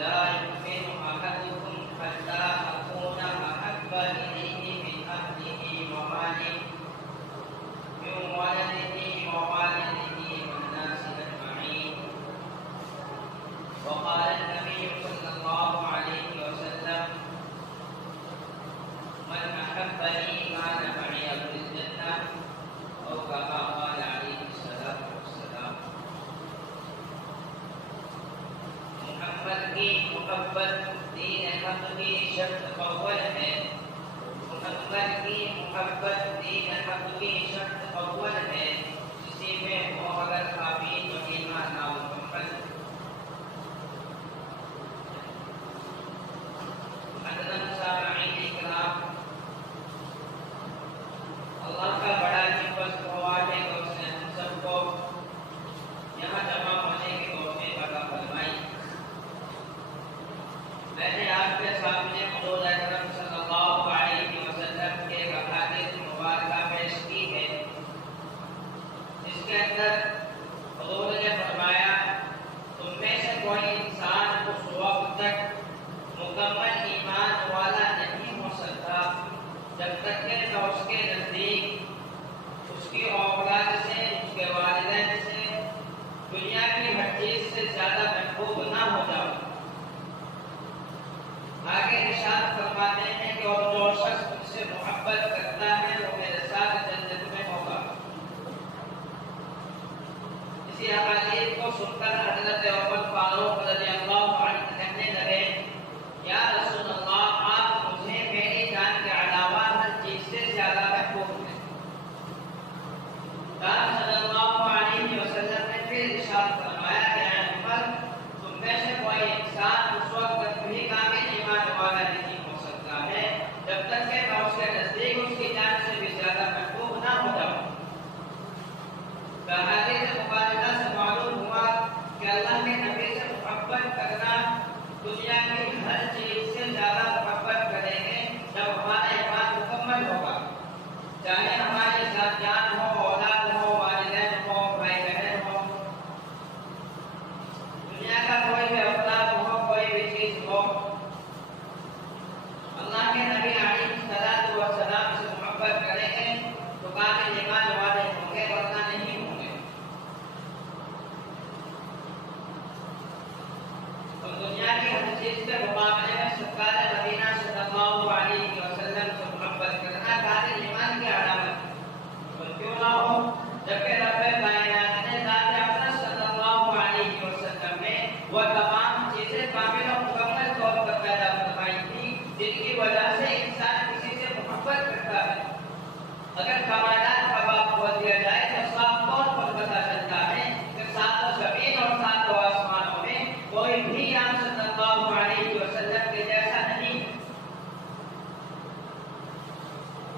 لا يؤمن أحدكم حتى أكون أحب إليه من أهله وماله من ولده ووالده والناس أجمعين. وقال النبي صلى الله عليه وسلم: من أحبني كان معي في الجنة، أو كما قال عليه الصلاة والسلام. محمد کی محبت دین حق کی شرط اول ہے. محمد کی محبت دین حق کی شرط اول ہے. اسی میں وہ اگر کافی تو ایمان نام محمد. محترم سامعین کرام، اللہ کا بڑا نعمت ہوا ہے کہ اس نے ہم سب کو یہاں جمع ہونے کی توفیق عطا فرمائی. میں نے آپ کے سامنے حضور اکرم صلی اللہ علیہ وسلم کے احادیث مبارکہ پیش کی ہے. اس کے اندر حضور نے فرمایا: تم میں سے کوئی انسان اس وقت تک مکمل ایمان والا نہیں ہو سکتا جب تک کہ نہ اس کے نزدیک اس کی اولاد سے، اس کے والدین سے، دنیا کی ہر چیز سے زیادہ محبوب نہ ہو جاؤ. آگے ارشاد فرماتے ہیں کہ اور جو شخص مجھ سے محبت کرتا ہے وہ میرے ساتھ جنت میں ہوگا. اسی احادیث کو سن کر حضرت عمر فاروق رضی اللہ عنہ کہنے لگے: یا رسول اللہ، آپ مجھے میری جان کے علاوہ ہر چیز سے زیادہ محبوب ہیں. آپ صلی اللہ علیہ وسلم نے پھر ارشاد فرمایا کہ اے عمر، تم میں سے کوئی انسان اس وقت تک بھی کامل ایمان والا نہیں ہو سکتا ہے جب تک کہ میں اس کے نزدیک اس کی جان سے بھی زیادہ محبوب نہ ہو جاؤں. احادیث مبارکہ سے معلوم ہوا کہ اللہ کے نبی سے محبت کرنا دنیا کی ہر چیز سے زیادہ محبت کریں گے جب ہمارا ایمان مکمل ہوگا. چاہے ہمارے ساتھ جان ہو، اولاد ہو، والدین ہو، بھائی بہن ہو، دنیا کا کوئی بھی اولاد ہو، کوئی بھی چیز ہو، اللہ کے نبی علیہ الصلوۃ والسلام سے محبت کریں گے تو کامل ایمان والے ہوں گے، ورنہ نہیں ہوں گے. اور دنیا کی ہر چیز کے مقابلے میں سرکار مدینہ صلی اللہ علیہ وسلم سے محبت کرنا کامل ایمان کی علامت ہے. اور کیوں نہ ہو جبکہ رب کائنات نے ذات اقدس صلی اللہ علیہ وسلم میں وہ تمام چیزیں کامل و مکمل طور پر پیدا فرمائی تھی جن کی وجہ سے انسان کسی سے محبت کرتا ہے. اگر کمالات کا باب کھول دیا جائے تو صاف طور پر پتہ چلتا ہے کہ ساتوں زمین اور ساتوں آسمانوں میں کوئی بھی آپ صلی اللہ علیہ وسلم کے جیسا نہیں.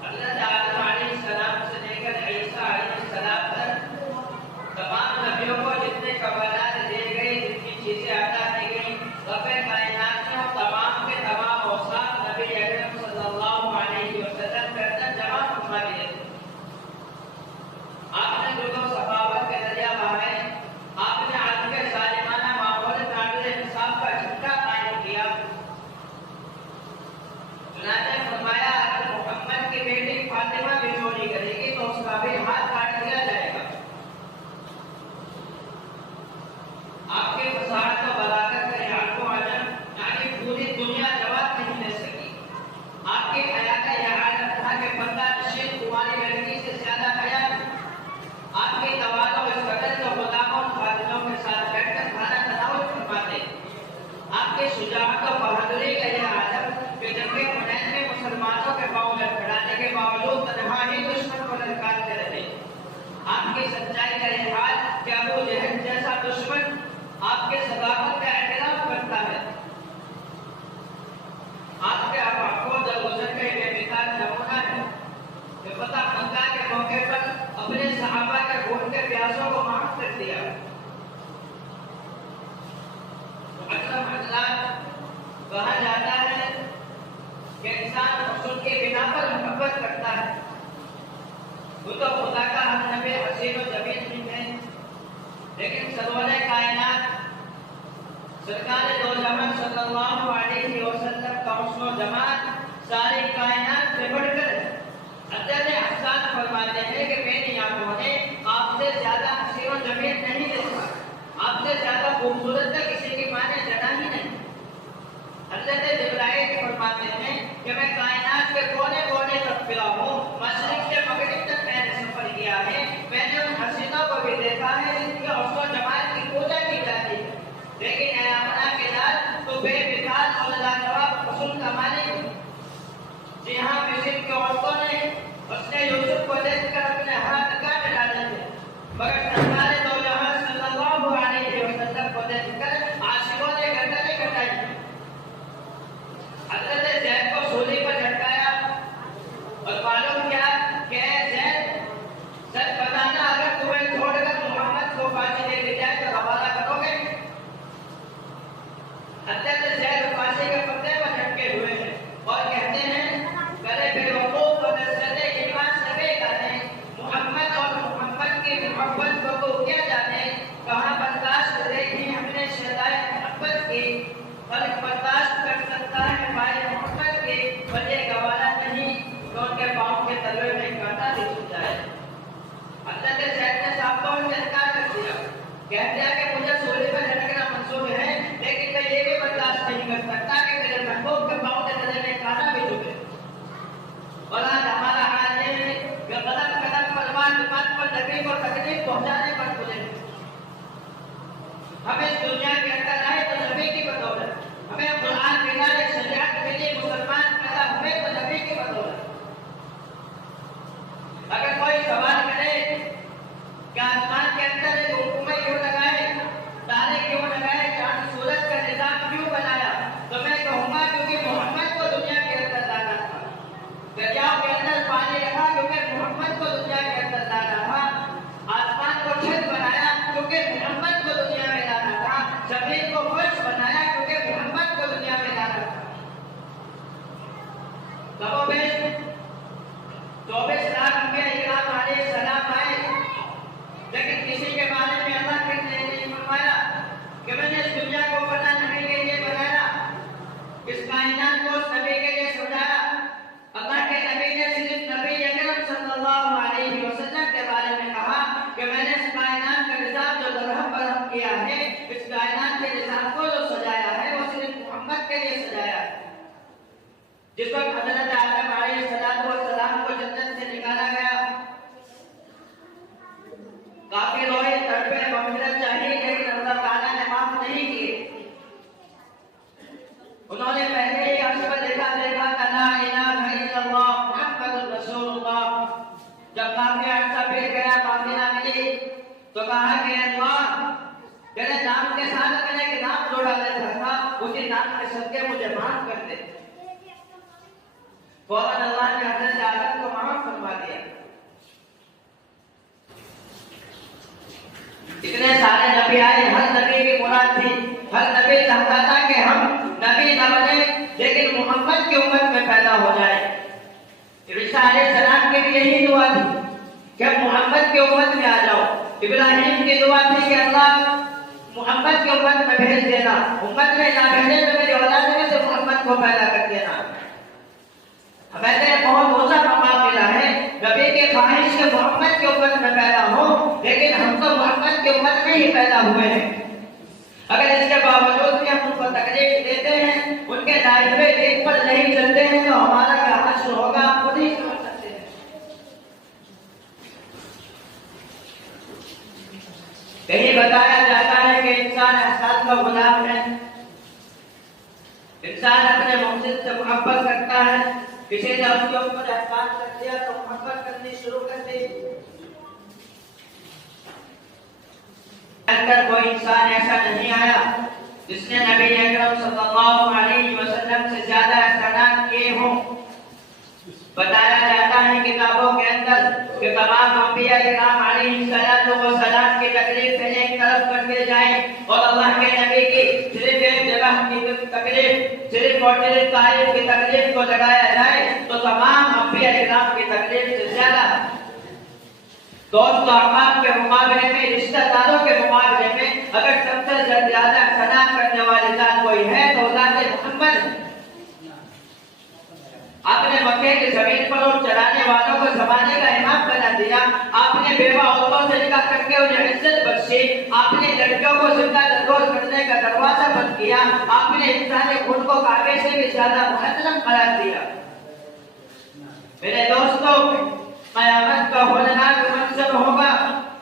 حضرت آدم علیہ السلام سے لے کر عیسیٰ علیہ السلام تک تمام نبیوں کو جتنے کمالات دیے گئے، جتنی چیزیں عطا کی گئی، رب کائنات نے وہ تمام کے تمام اوصاف نبی اکرم صلی اللہ علیہ وسلم کے اندر جمع فرما دیے تھے. آپ نے جود و سخاوت کے دریا بہائے، آپ نے عدل کے ظالمانہ ماحول میں عدل انصاف کا جھنڈا قائم کیا. چنانچہ فرمایا اگر محمد کی بیٹی فاطمہ بھی چوری کرے گی تو اس کا بھی ہاتھ کاٹ دیا جائے گا. آپ کے فصاحت و بلاغت کا عرب و عجم یعنی پوری دنیا جواب نہیں دے سکی. آپ کی حیا کا یہ حالت تھا کہ بندہ نشین کماری لڑکی سے زیادہ حیا تھی. آپ کی تواضع اس قدر تو غلاموں خادموں کے ساتھ بیٹھ کر کھانا تناول فرماتے. آپ کی شجاعت و بہادری کا یہ عالم کہ جنگ حنین میں مسلمانوں کے پاؤں لڑکھڑانے کے باوجود تنہا ہی دشمن کو للکارتے رہے. آپ کی سچائی کا یہ حال کہ ابو جہل جیسا دشمن آپ کے صداقت کا اعتراف کرتا ہے. آپ کے افعال درگزر کا یہ مثال نمونہ ہے کہ فتح مکہ کے موقع پر اپنے صحابہ کے خون کے پیاسوں کو معاف کر دیا. محترم حضرات، کہا جاتا ہے کہ انسان رسول کی بنا پر محبت کرتا ہے. وہ تو خدا کا ہم نبی حسین و جمیل بھی ہے، لیکن سرور کائنات سرکار دو جہاں صلی آنکھوں نے آپ سے زیادہ حسین و جمیل نہیں دیکھا، آپ سے زیادہ خوبصورت کا کسی کی ماں نے جنا ہی نہیں۔ حضرت جبرائیل فرماتے ہیں کہ میں کائنات کے کونے کونے تک پھرا ہوں، مشرق سے مغرب تک میں نے سفر کیا ہے، میں نے ان حسینوں کو بھی دیکھا ہے جن کے حسن و جمال کی پوجا کی جاتی ہے، لیکن اے آمنہ کے لال تو بے مثال اور لاجواب حسن کا مالک ہے۔ جی ہاں، مصر کی عورتوں نے اس نے یوسف کو دیکھ کر اپنے ہاتھ کاٹ ڈالے تھے، مگر سرکار دو جہاں صلی اللہ علیہ وسلم کو دیکھ کر عاشقوں نے گردنیں کٹائی۔ حضرت زید کو سولی پر لٹکایا اور معلوم کیا کہ زید سچ بتانا، اگر تمہیں چھوڑ کر محمد کو پھانسی دے دی جائے تو حوالہ کرو گے؟ حضرت زید پھانسی کے پتے پر لٹکے ہوئے ہیں اور کہتے ہیں کرے بے وقوف و نصرت ایمان سبے گانے، محمد اور محمد کی محبت کو تو کیا جانے، کہاں برداشت دیکھی ہم نے شہدائے محبت کی، خلق برداشت کر سکتا ہے بھائی محمد کی، پر یہ گوارا نہیں کہ ان کے پاؤں کے تلوے میں کانٹا بھی چھپ جائے۔ حضرت زید نے صاحب کو انکار کر دیا، کہہ دیا کہ مجھے سولی پر لٹکنا منظور ہے، لیکن میں یہ بھی برداشت نہیں کر سکتا کہ میرے محبوب کے پاؤں کے تلوے میں کانٹا بھی چھپے۔ اور آج ہمارا حال یہ ہے کہ قدم قدم پر بات پر نبی کو تکلیف پہنچانے پر تلے ہیں۔ ہم اس دنیا کے اندر آئے تو نبی کی بدولت، ہمیں قرآن ملا، شریعت ملی، مسلمان پیدا ہوئے تو نبی کی بدولت۔ اگر کوئی سوال کرے کہ آسمان کے اندر ایک حکومت کیوں لگائے، تارے کیوں لگائے، چاند سورج کا نظام کیوں بنایا، تو میں کہوں گا کیونکہ محمد کو دنیا کے اندر لانا تھا۔ دریاؤں کے اندر پانی رکھا کیونکہ محمد کو دنیا کے اندر لانا تھا۔ آسمان کو چھت بنایا کیونکہ محمد کو دنیا میں لانا تھا۔ زمین کو فرش بنایا کیونکہ محمد کو دنیا میں لانا تھا۔ کم و بیش 24 لاکھ انبیاء اکرام علیہ السلام آئے، لیکن کسی کے بارے میں اللہ نے نہیں فرمایا کہ میں نے اس دنیا کو بنا نبی کے لیے بنایا، اس کائنات کو اس نبی کے لیے سجایا۔ اللہ کے نبی نے صرف نبی اکرم صلی اللہ علیہ وسلم کے بارے میں کہا کہ میں نے اس کائنات کا نظام جو درہم برہم کیا ہے، اس کائنات کے نظام کو جو سجایا ہے وہ صرف محمد کے لیے سجایا ہے۔ جس وقت حضرت آدم علیہ السلام کو جنت سے نکالا گیا، کافی روئے، تڑپے، مغفرت چاہیے، لیکن اللہ تعالیٰ نے معاف نہیں کیے۔ انہوں نے پہلے ہی عرش پر دیکھا کہ لا الہ الا اللہ محمد رسول اللہ۔ جب کافی عرصہ بیت گیا، معافی نہ ملی تو کہا کہ اللہ تیرے نام کے ساتھ میں نے ایک نام جوڑا دیتا تھا، اسی نام کے صدقے مجھے معاف کر دے۔ فوراً اللہ نے حضرت آدم کو معاف فرما دیا۔ اتنے سارے نبی آئے، ہر نبی کی مراد تھی، ہر نبی چاہتا تھا کہ ہم نبی نہ بنے لیکن محمد کی امت میں پیدا ہو جائے۔ عیسیٰ علیہ السلام کی بھی یہی دعا تھی کہ محمد کی امت میں آ جاؤ۔ ابراہیم کی دعا تھی کہ اللہ محمد کی امت میں بھیج دینا، امت میں نہ بھیجے تو میری اولاد میں سے محمد کو پیدا کر دینا۔ ہمیں تو بہت اونچا مقام ملا ہے، نبی کے خواہش کے محمد کی امت میں پیدا ہو، لیکن ہم تو محمد کی امت میں ہی پیدا ہوئے ہیں۔ اگر اس کے باوجود بھی ہم ان کو تکلیف دیتے ہیں، ان کے دائرے ایک پر نہیں چلتے ہیں تو ہمارا کیا حشر ہوگا آپ خود ہی سمجھ سکتے ہیں۔ کہیں بتایا جاتا ہے کہ انسان احساس کا غلام ہے، انسان اپنے محسن سے محبت کرتا ہے، کسی نے اس کے اوپر احسان کر دیا تو محبت کرنی شروع کر دی۔ اگر کوئی انسان ایسا نہیں آیا جس نے نبی اکرم صلی اللہ علیہ وسلم سے زیادہ احسانات کیے ہوں۔ بتایا جاتا ہے کتابوں کے اندر کہ تمام انبیاء کرام علیہ السلام کی تکلیف ایک طرف کر دی جائے اور اللہ کے نبی کی صرف ایک جگہ کی تکلیف، صرف اور صرف طائف کی تکلیف کو لگایا جائے تو تمام انبیاء کرام کی تکلیف سے زیادہ دوست و احباب کے مقابلے میں، رشتہ داروں کے مقابلے میں اگر سب سے زیادہ خدمت کرنے والی ذات کوئی ہے تو ذات محمد۔ آپ نے مکے کی زمین پر اور چلانے والوں کو زمانے کا امام بنا دیا۔ دیا، آپ نے بیوہ عورتوں سے نکاح کر کے انہیں عزت بخشی، آپ نے لڑکیوں کو زندہ درگور کرنے کا دروازہ بند کیا، آپ نے انسانی خون کو کعبے سے بھی زیادہ محترم قرار دیا۔ میرے دوستوں، قیامت کا ہولناک منظر ہوگا،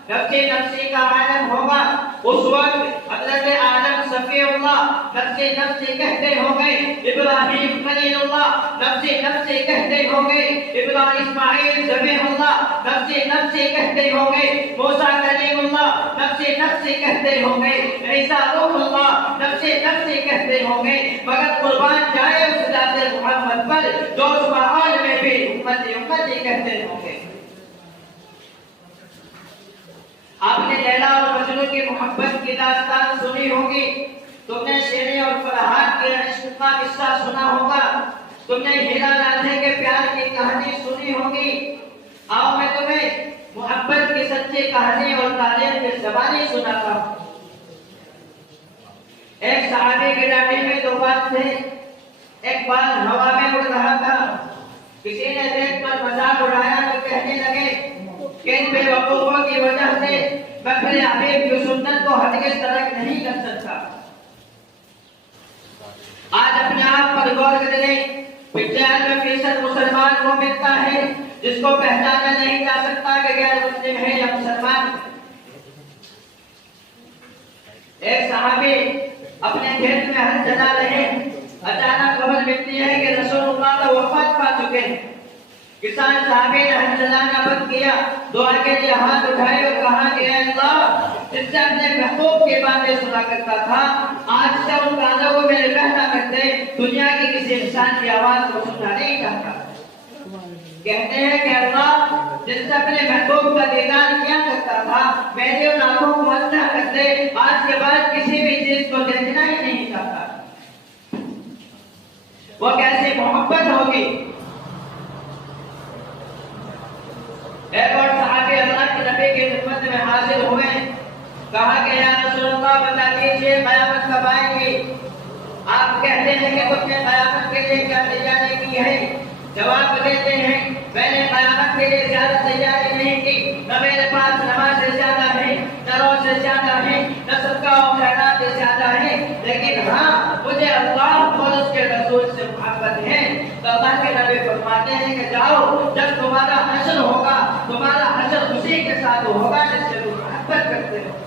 نفسی نفسی کا عالم ہوگا۔ اس وقت حضرت آدم صفی اللہ نفسی نفسی کہتے ہوں گے، ابراہیم خلیل اللہ نفسی نفسی کہتے ہوں گے، ابراہیم اسماعیل ذبیح اللہ نفسی نفسی کہتے ہوں گے، موسیٰ کلیم اللہ نفسی نفسی کہتے ہوں گے، عیسیٰ روح اللہ نفسی نفسی کہتے ہوں گے، مگر قربان جائے اس ذات محمد پر جو اس ماحول میں بھی امتی امتی کہتے ہوں گے۔ آپ نے لیلا اور مجنون کی محبت کی داستان سنی ہوگی، تم نے شیریں اور فرحات کے عشق کا قصہ سنا ہوگا، تم نے ہیرا رانجھے کے پیار کی کہانی سنی ہوگی۔ آؤ میں تمہیں محبت کی سچی کہانی اور تاریخ کی زبانی سناتا ہوں۔ ایک صحابی کے ڈاڑی میں دو بال تھے، ایک بال ہوا میں اڑ رہا تھا، کسی نے دیکھ کر مذاق اڑایا تو کہنے لگے کہ ان بے وقوفوں کی وجہ سے میں اپنے حبیب کی سنت کو ہرگز ترک نہیں کر سکتا۔ آج اپنے آپ پر غور کریں، 95% مسلمان وہ ملتا ہے جس کو پہچانا نہیں جا سکتا کہ غیر مسلم ہے یا مسلمان۔ ایک صحابی اپنے کھیت میں ہل چلا رہے، اچانک خبر ملتی ہے کہ رسول اللہ تو وفات پا چکے ہیں۔ کسان صحابی نے ہل چلانا بند کیا، دعا کے لیے ہاتھ اٹھائے اور کہا کہ اے اللہ، جس سے اپنے محبوب کی باتیں سنا کرتا تھا، آج سے ان کانوں کو میرے کہنا کرتے دنیا کے کسی انسان کی آواز کو سننا نہیں چاہتا۔ کہتے ہیں کہ اللہ جس سے اپنے محبوب کا دیدار کیا کرتا تھا، میری ان آنکھوں کو اندھا کر دے، آج کے بعد کسی بھی چیز کو دیکھنا ہی نہیں چاہتا۔ وہ کیسی محبت ہوگی۔ ایک اور صحابی اللہ کے نبی کی خدمت میں حاضر ہوئے، کہا کہ یا رسول اللہ بتا دیجئے قیامت کب آئے گی؟ آپ کہتے ہیں کہ تم نے قیامت کے لیے کیا تیاری کی ہے؟ جواب دیتے ہیں میں نے قیامت کے لیے زیادہ تیاری نہیں کی، نہ میرے پاس نماز سے زیادہ ہے، نہ روزے سے زیادہ ہے، نہ صدقہ و خیرات سے زیادہ ہے، لیکن ہاں مجھے اللہ اور اس کے رسول سے محبت ہے۔ تو اللہ کے نبی فرماتے ہیں کہ جاؤ، جب تمہارا حشر ہوگا، تمہارا حشر خوشی کے ساتھ ہوگا جس سے تم محبت کرتے ہو۔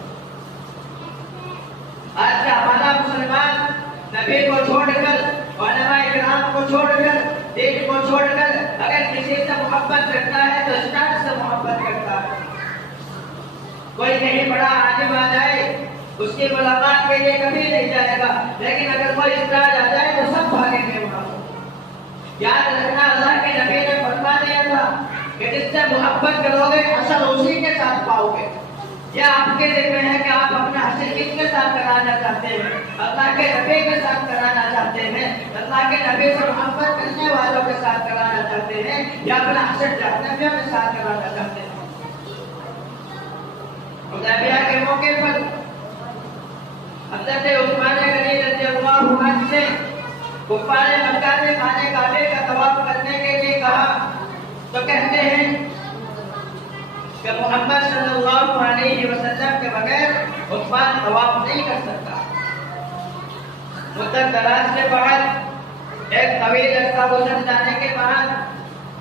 آج کا ہمارا مسلمان نبی کو چھوڑ کر، علماء کرام کو چھوڑ کر، دین کو چھوڑ کر اگر کسی سے محبت کرتا ہے تو اسٹار سے محبت کرتا ہے۔ کوئی کہیں بڑا عالم آ جائے اس کی ملاقات کے لیے کبھی نہیں جائے گا، لیکن اگر کوئی اسٹار آ جائے تو سب بھاگیں گے وہاں۔ یاد رکھنا اللہ کے نبی نے فرما دیا تھا کہ جس سے محبت کرو گے اثر اسی کے ساتھ پاؤ گے۔ یہ آپ کے ذمہ ہے کہ آپ اپنا حشر کس کے ساتھ کرانا چاہتے ہیں؟ اللہ کے نبی کے ساتھ کرانا چاہتے ہیں، اللہ کے نبی سے محبت کرنے والوں کے ساتھ کرانا چاہتے ہیں، یا اپنا حشر جہنمیوں کے ساتھ کرانا چاہتے ہیں؟ حدیبیہ کے موقع پر حضرت عثمان غنی رضی اللہ عنہ سے کفار مکہ نے خانہ کعبہ کا طواف کرنے کے لیے کہا تو کہتے ہیں کہ محمد صلی اللہ علیہ وسلم کے بغیر عثمان طواف نہیں کر سکتا۔ مدت دراز کے بعد ایک طویل عرصہ گزر جانے کے بعد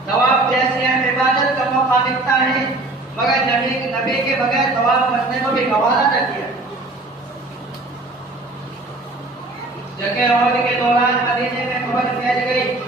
طواف جیسے عبادت کا موقع ملتا ہے، مگر نبی کے بغیر طواف کرنے کو بھی گوارا نہ کیا۔ جنگ احد کے دوران مدینے میں خبر پھیل گئی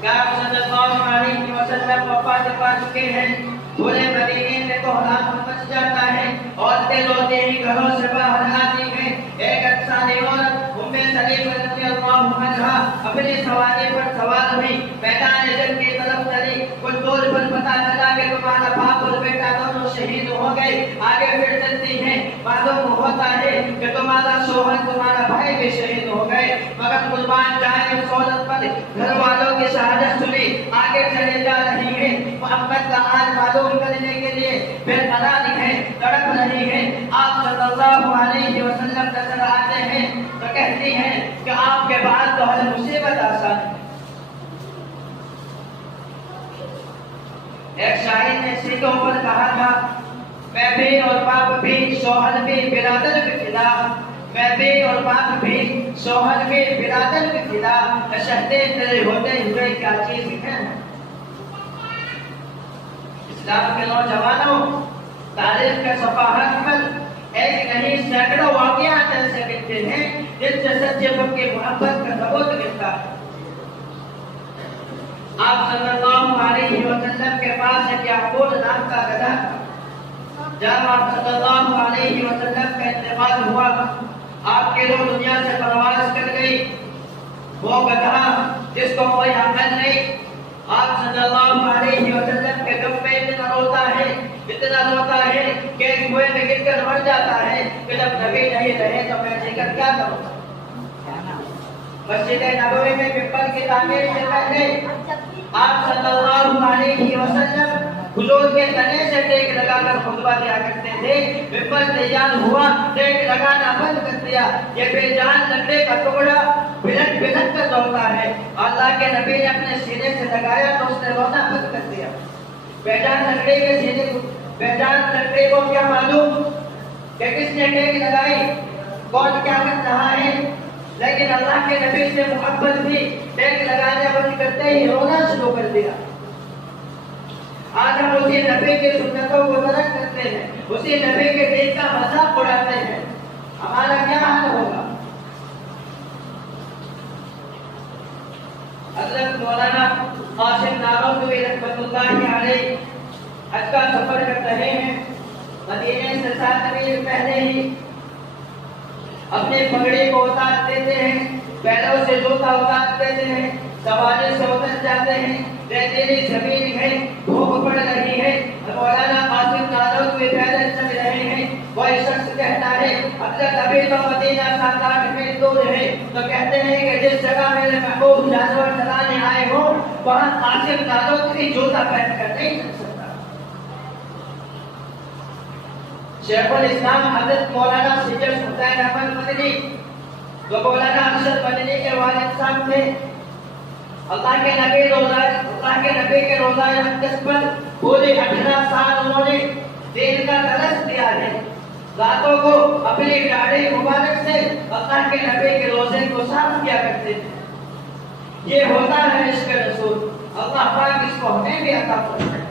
کہ آپ صلی اللہ علیہ وسلم وفات پا چکے ہیں۔ پورے مدینے میں تو ہلال مچ جاتا ہے، عورتیں روتے ہی گھروں سے باہر آتی ہیں۔ ایک انصاری عورت ام سلیم رضی اللہ عنہا اپنی سواری پر سوار ہوئی، میدان جنگ کی طرف چلی۔ کچھ دور پر پتہ چلا کہ تمہارا باپ اور بیٹا دونوں شہید ہو گئے۔ آگے پھر چلتی ہیں، معلوم ہوتا ہے کہ تمہارا شوہر تمہارا بھائی بھی شہید ہو گئے، مگر قربان جائے اس عورت پر گھر والوں کی شہادت سنی، آگے چلے جا رہی ہیں۔ محمد کا حال معلوم کرنے کے لیے بے قرار ہیں، تڑپ رہی ہیں۔ آپ صلی اللہ علیہ وسلم نظر آتے ہیں تو کہتی ہیں کہ آپ کے بعد تو ہر مصیبت آسان ہے۔ ایک مجاہد نے سیکھوں پر کہا تھا میں بھی اور باپ بھی شوہر بھی برادر بھی فدا، میں بھی اور باپ بھی شوہر بھی برادر بھی فدا، شہدے تیرے ہوتے ہوئے کیا چیز ہے۔ اسلام کے نوجوانوں، تاریخ کے صفحات پر ایک نہیں سینکڑوں واقعات ایسے ملتے ہیں جن سے سچے پکی محبت کا ثبوت ملتا ہے۔ آپ صلی اللہ علیہ وسلم کے پاس ایک یعقوب نام کا گدھا تھا۔ جب آپ صلی اللہ علیہ وسلم کا انتقال ہوا، آپ کی روح دنیا سے پرواز کر گئی۔ وہ گدھا جس کو کوئی عقل نہیں، آپ صلی اللہ علیہ وسلم کے غم میں اتنا روتا ہے کہ ایک کنویں میں گر کر مر جاتا ہے کہ جب نبی نہیں رہے تو میں جی کر کیا کروں گا۔ مسجد نبوی میں ممبر کی تعمیر سے پہلے آپ صلی اللہ علیہ وسلم حضور کے تنے سے ٹیک لگا کر خطبہ دیا کرتے تھے۔ ممبر تیار ہوا، ٹیک لگانا بند کر دیا۔ یہ بے جان لکڑے کا ٹکڑا بلٹ بلٹ کر دوڑتا ہے۔ اللہ کے نبی نے اپنے سینے سے لگایا تو اس نے رونا بند کر دیا۔ بے جان لکڑے کے سینے کو، بے جان لکڑے کو کیا معلوم کہ کس نے ٹیک لگائی، کون کیا کر رہا ہے، لیکن اللہ کے نبی سے محبت بھی ٹیک لگانے بند کرتے ہی رونا شروع کر دیا۔ آج ہم اسی نبی کی سنتوں کو ترک کرتے ہیں، اسی نبی کے دین کا مذاق اڑاتے ہیں، ہمارا کیا حال ہوگا؟ حضرت مولانا قاسم نانوتوی رحمۃ اللہ علیہ حج کا سفر کر رہے ہیں۔ مدینے سے 7 میل پہلے ہی اپنی پگڑی کو اتار دیتے ہیں، پیروں سے جوتا اتار دیتے ہیں، سواری سے اتر جاتے ہیں۔ ریتیلی زمین ہے، دھوپ پڑ رہی ہے، مولانا قاسم نانوتوی پیدل چل رہے ہیں۔ کوئی شخص کہتا ہے حضرت ابھی تو مدینہ 7-8 میل دور ہے، تو کہتے ہیں کہ جس جگہ میرے محبوب جانور چلانے آئے ہو وہاں قاسم نانوتوی جوتا پہن کر نہیں چل سکتا۔ شیخ الاسلام حضرت مولانا سید حسین احمد مدنی جو مولانا ارشد مدنی کے والد صاحب تھے، اللہ کے نبی کے روزہ اقدس پر پورے 18 سال انہوں نے دین کا درس دیا ہے۔ راتوں کو اپنی داڑھی مبارک سے اللہ کے نبی کے روزے کو صاف کیا کرتے تھے۔ یہ ہوتا ہے عشق رسول۔ اللہ پاک اس کو ہمیں بھی عطا فرمائے۔